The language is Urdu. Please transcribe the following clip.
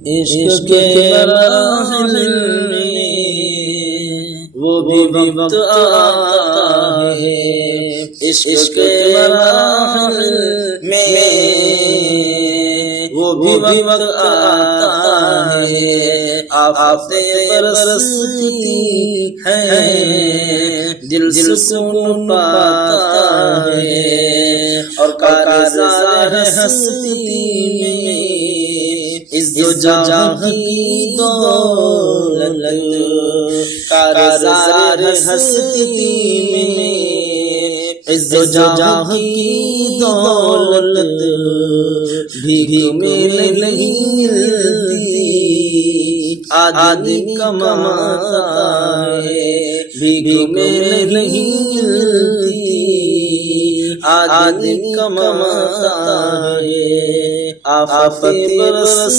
عشق کے مراحل میں وہ بھی وقت آتا ہے، عشق کے مراحل میں وہ بھی وقت آتا ہے، آفتیں برستی ہیں دل سکون پاتا ہے، اور کارزار ہستی میں عز و جاہ کی دولت، کارزار ہستی میں عز و جاہ کی دولت بھیک میں نہیں ملتی، آدمی کماتا ہے، بھیک میں نہیں ملتی، آدمی کماتا ہے، آفتیں برس